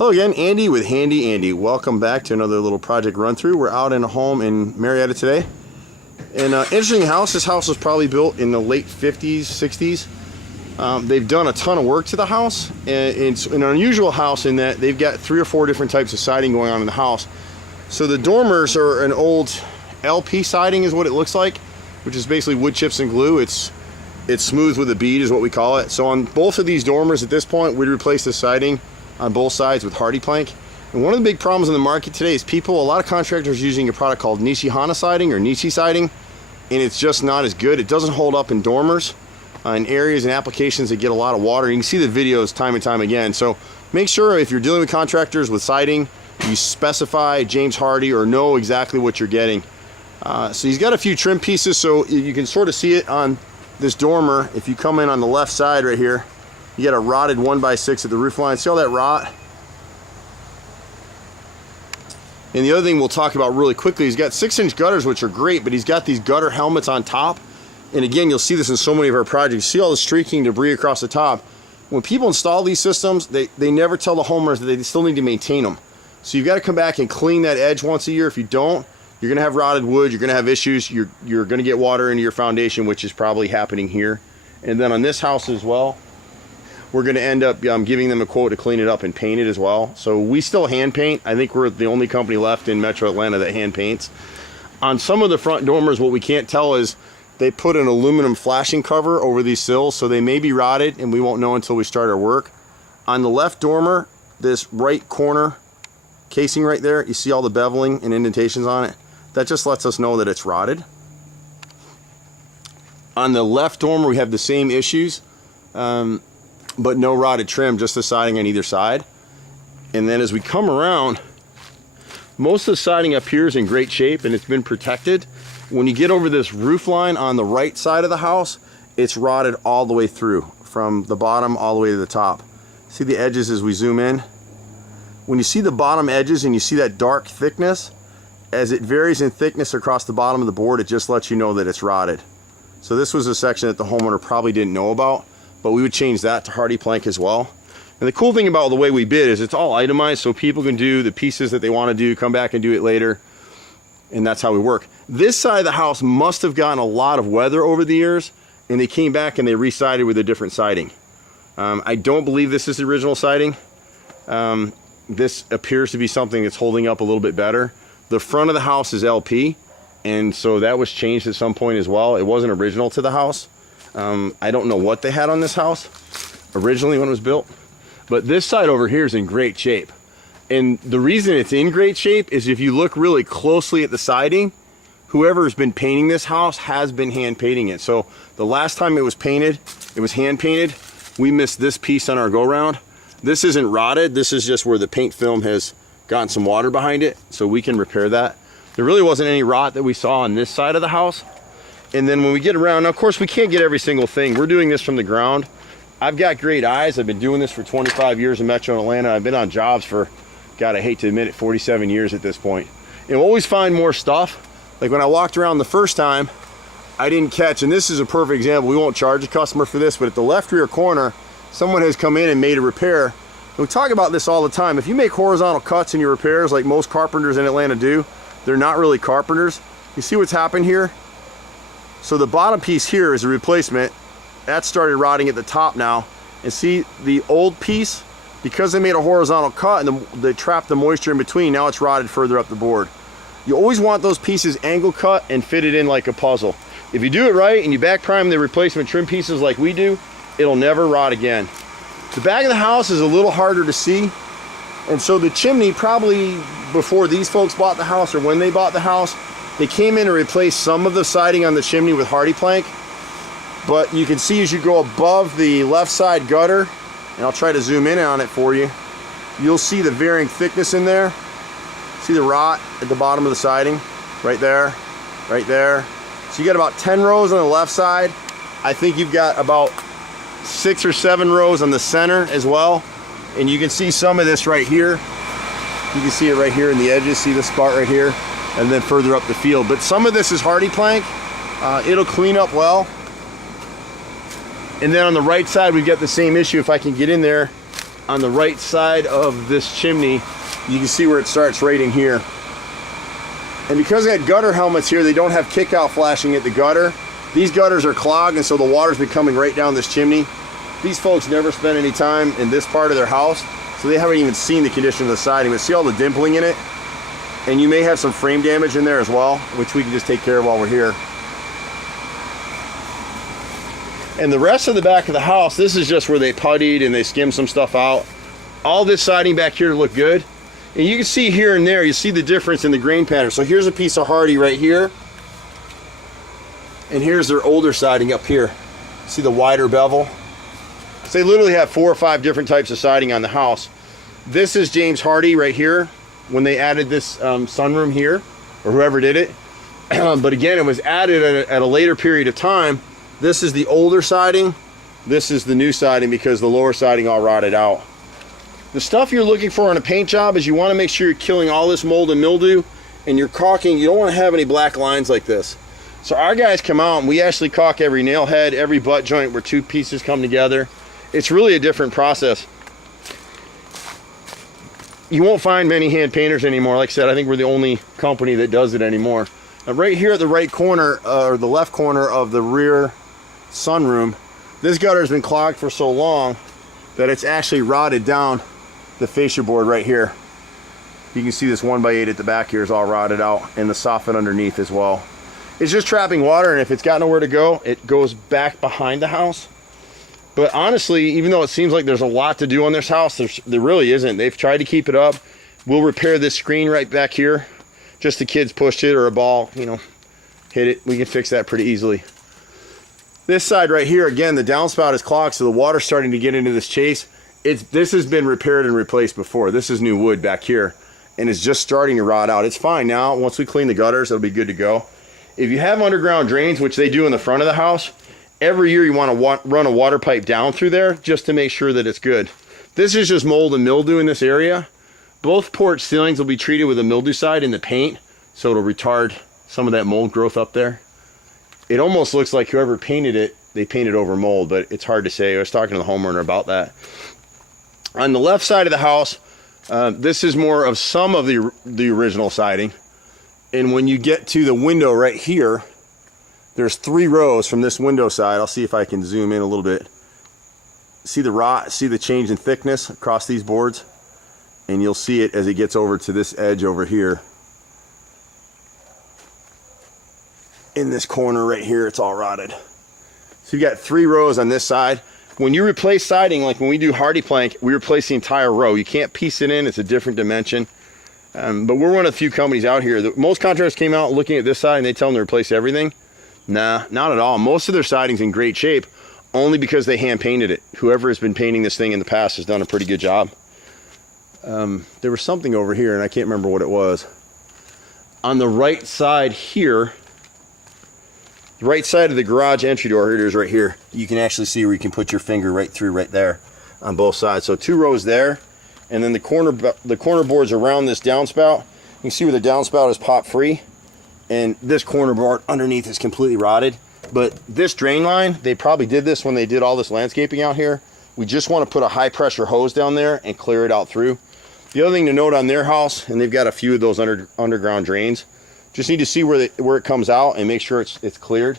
Hello again, Andy with Handy Andy. Welcome back to another little project run through. We're out in a home in Marietta today. An interesting house. This house was probably built in the late 50s, 60s. They've done a ton of work to the house. And it's an unusual house in that they've got 3 or 4 different types of siding going on in the house. So the dormers are an old LP siding is what it looks like, which is basically wood chips and glue. It's smooth with a bead is what we call it. So on both of these dormers at this point, we'd replace the siding on both sides with hardy plank. And one of the big problems in the market today is a lot of contractors using a product called Nishihana siding or Nishi siding, and it's just not as good. It doesn't hold up in dormers, in areas and applications that get a lot of water. You can see the videos time and time again. So make sure if you're dealing with contractors with siding, you specify James Hardie or know exactly what you're getting. So he's got a few trim pieces, so you can sort of see it on this dormer. If you come in on the left side right here, you got a rotted 1x6 at the roof line. See all that rot? And the other thing we'll talk about really quickly, he's got 6-inch gutters, which are great, but he's got these gutter helmets on top. And again, you'll see this in so many of our projects. See all the streaking debris across the top. When people install these systems, they never tell the homeowners that they still need to maintain them. So you've got to come back and clean that edge once a year. If you don't, you're going to have rotted wood, you're going to have issues, you're going to get water into your foundation, which is probably happening here. And then on this house as well, we're going to end up giving them a quote to clean it up and paint it as well. So we still hand paint. I think we're the only company left in Metro Atlanta that hand paints. On some of the front dormers, what we can't tell is they put an aluminum flashing cover over these sills, so they may be rotted and we won't know until we start our work. On the left dormer, this right corner casing right there, you see all the beveling and indentations on it. That just lets us know that it's rotted. On the left dormer, we have the same issues. But no rotted trim, just the siding on either side. And then as we come around, most of the siding up here is in great shape and it's been protected. When you get over this roof line on the right side of the house, it's rotted all the way through, from the bottom all the way to the top. See the edges as we zoom in? When you see the bottom edges and you see that dark thickness, as it varies in thickness across the bottom of the board, it just lets you know that it's rotted. So this was a section that the homeowner probably didn't know about, but we would change that to hardy plank as well. And the cool thing about the way we bid is it's all itemized, so people can do the pieces that they want to do, come back and do it later, and that's how we work. This side of the house must have gotten a lot of weather over the years, and they came back and they re-sided with a different siding. I don't believe this is the original siding. This appears to be something that's holding up a little bit better. The front of the house is LP, and so that was changed at some point as well. It wasn't original to the house. I don't know what they had on this house originally when it was built, but this side over here is in great shape. And the reason it's in great shape is if you look really closely at the siding, whoever's been painting this house has been hand painting it. So the last time it was painted, it was hand painted. We missed this piece on our go round. This isn't rotted. This is just where the paint film has gotten some water behind it, so we can repair that. There really wasn't any rot that we saw on this side of the house. And then when we get around, now of course we can't get every single thing. We're doing this from the ground. I've got great eyes. I've been doing this for 25 years in Metro Atlanta. I've been on jobs for, God, I hate to admit it, 47 years at this point. And we'll always find more stuff. Like when I walked around the first time, I didn't catch, and this is a perfect example. We won't charge a customer for this, but at the left rear corner, someone has come in and made a repair. And we talk about this all the time. If you make horizontal cuts in your repairs like most carpenters in Atlanta do, they're not really carpenters. You see what's happened here? So the bottom piece here is a replacement. That started rotting at the top now. And see the old piece, because they made a horizontal cut and they trapped the moisture in between, now it's rotted further up the board. You always want those pieces angle cut and fitted in like a puzzle. If you do it right and you back prime the replacement trim pieces like we do, it'll never rot again. The back of the house is a little harder to see. And so the chimney, probably before these folks bought the house or when they bought the house, they came in and replaced some of the siding on the chimney with hardy plank. But you can see as you go above the left side gutter, and I'll try to zoom in on it for you, you'll see the varying thickness in there. See the rot at the bottom of the siding? Right there, right there. So you got about 10 rows on the left side. I think you've got about 6 or 7 rows on the center as well. And you can see some of this right here. You can see it right here in the edges. See the spot right here, and then further up the field. But some of this is hardy plank. It'll clean up well. And then on the right side, we've got the same issue. If I can get in there, on the right side of this chimney, you can see where it starts right in here. And because they had gutter helmets here, they don't have kickout flashing at the gutter. These gutters are clogged, and so the water's been coming right down this chimney. These folks never spend any time in this part of their house, so they haven't even seen the condition of the siding. But see all the dimpling in it? And you may have some frame damage in there as well, which we can just take care of while we're here. And the rest of the back of the house, this is just where they puttied and they skimmed some stuff out. All this siding back here looked good. And you can see here and there, you see the difference in the grain pattern. So here's a piece of hardy right here. And here's their older siding up here. See the wider bevel? So they literally have 4 or 5 different types of siding on the house. This is James Hardy right here, when they added this sunroom here, or whoever did it. But again, it was added at a later period of time. This is the older siding. This is the new siding because the lower siding all rotted out. The stuff you're looking for on a paint job is you want to make sure you're killing all this mold and mildew, and you're caulking. You don't want to have any black lines like this. So our guys come out and we actually caulk every nail head, every butt joint where 2 pieces come together. It's really a different process. You won't find many hand painters anymore. Like I said, I think we're the only company that does it anymore. Now, right here at the right corner, or the left corner of the rear sunroom, this gutter has been clogged for so long that it's actually rotted down the fascia board right here. You can see this 1x8 at the back here is all rotted out, and the soffit underneath as well. It's just trapping water, and if it's got nowhere to go, it goes back behind the house. But honestly, even though it seems like there's a lot to do on this house, there really isn't. They've tried to keep it up. We'll repair this screen right back here. Just the kids pushed it, or a ball, you know, hit it. We can fix that pretty easily. This side right here, again, the downspout is clogged, so the water's starting to get into this chase. This has been repaired and replaced before. This is new wood back here, and it's just starting to rot out. It's fine now. Once we clean the gutters, it'll be good to go. If you have underground drains, which they do in the front of the house, every year you want to run a water pipe down through there just to make sure that it's good. This is just mold and mildew in this area. Both porch ceilings will be treated with a mildewcide in the paint, so it'll retard some of that mold growth up there. It almost looks like whoever painted it, they painted over mold, but it's hard to say. I was talking to the homeowner about that. On the left side of the house, this is more of some of the original siding. And when you get to the window right here, there's 3 rows from this window side. I'll see if I can zoom in a little bit. See the rot, see the change in thickness across these boards? And you'll see it as it gets over to this edge over here. In this corner right here, it's all rotted. So you've got 3 rows on this side. When you replace siding, like when we do hardy plank, we replace the entire row. You can't piece it in, it's a different dimension. But we're one of the few companies out here. Most contractors came out looking at this side and they tell them to replace everything. Nah, not at all. Most of their siding's in great shape, only because they hand painted it. Whoever has been painting this thing in the past has done a pretty good job. There was something over here and I can't remember what it was. On the right side here, the right side of the garage entry door, here it is right here. You can actually see where you can put your finger right through right there on both sides. So 2 rows there, and then the corner boards around this downspout. You can see where the downspout is pop free, and this corner board underneath is completely rotted. But this drain line, they probably did this when they did all this landscaping out here. We just want to put a high pressure hose down there and clear it out through. The other thing to note on their house, and they've got a few of those underground drains, just need to see where it comes out and make sure it's cleared.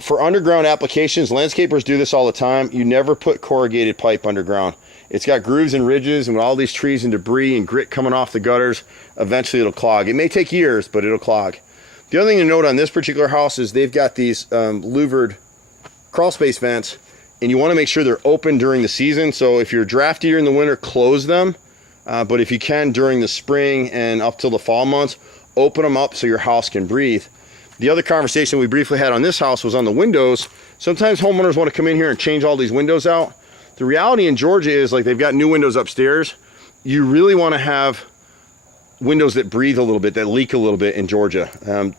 For underground applications, landscapers do this all the time. You never put corrugated pipe underground. It's got grooves and ridges, and with all these trees and debris and grit coming off the gutters, eventually it'll clog. It may take years, but it'll clog. The other thing to note on this particular house is they've got these louvered crawl space vents, and you want to make sure they're open during the season. So if you're drafty in the winter, close them. But if you can during the spring and up till the fall months, open them up so your house can breathe. The other conversation we briefly had on this house was on the windows. Sometimes homeowners want to come in here and change all these windows out. The reality in Georgia is, like, they've got new windows upstairs. You really want to have windows that breathe a little bit, that leak a little bit in Georgia.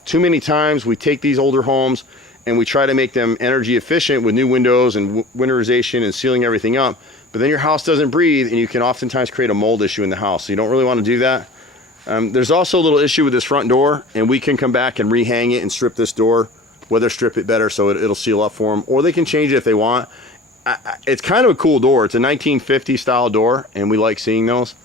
Too many times we take these older homes and we try to make them energy efficient with new windows and winterization and sealing everything up. But then your house doesn't breathe, and you can oftentimes create a mold issue in the house. So you don't really want to do that. There's also a little issue with this front door, and we can come back and rehang it and strip this door, weather strip it better so it'll seal up for them, or they can change it if they want. it's kind of a cool door. It's a 1950 style door, and we like seeing those.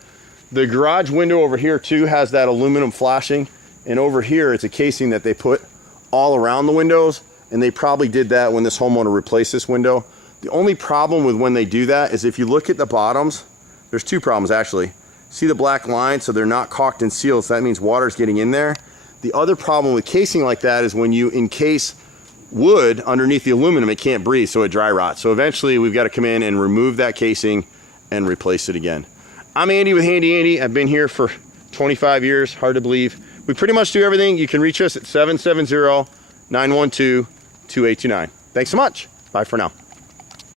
The garage window over here too has that aluminum flashing, and over here it's a casing that they put all around the windows, and they probably did that when this homeowner replaced this window. The only problem with when they do that is if you look at the bottoms, there's two problems actually. See the black line? So they're not caulked and sealed, so that means water's getting in there. The other problem with casing like that is when you encase wood underneath the aluminum, it can't breathe, so it dry rots. So eventually we've got to come in and remove that casing and replace it again. I'm Andy with Handy Andy. I've been here for 25 years, hard to believe. We pretty much do everything. You can reach us at 770-912-2829. Thanks so much. Bye for now.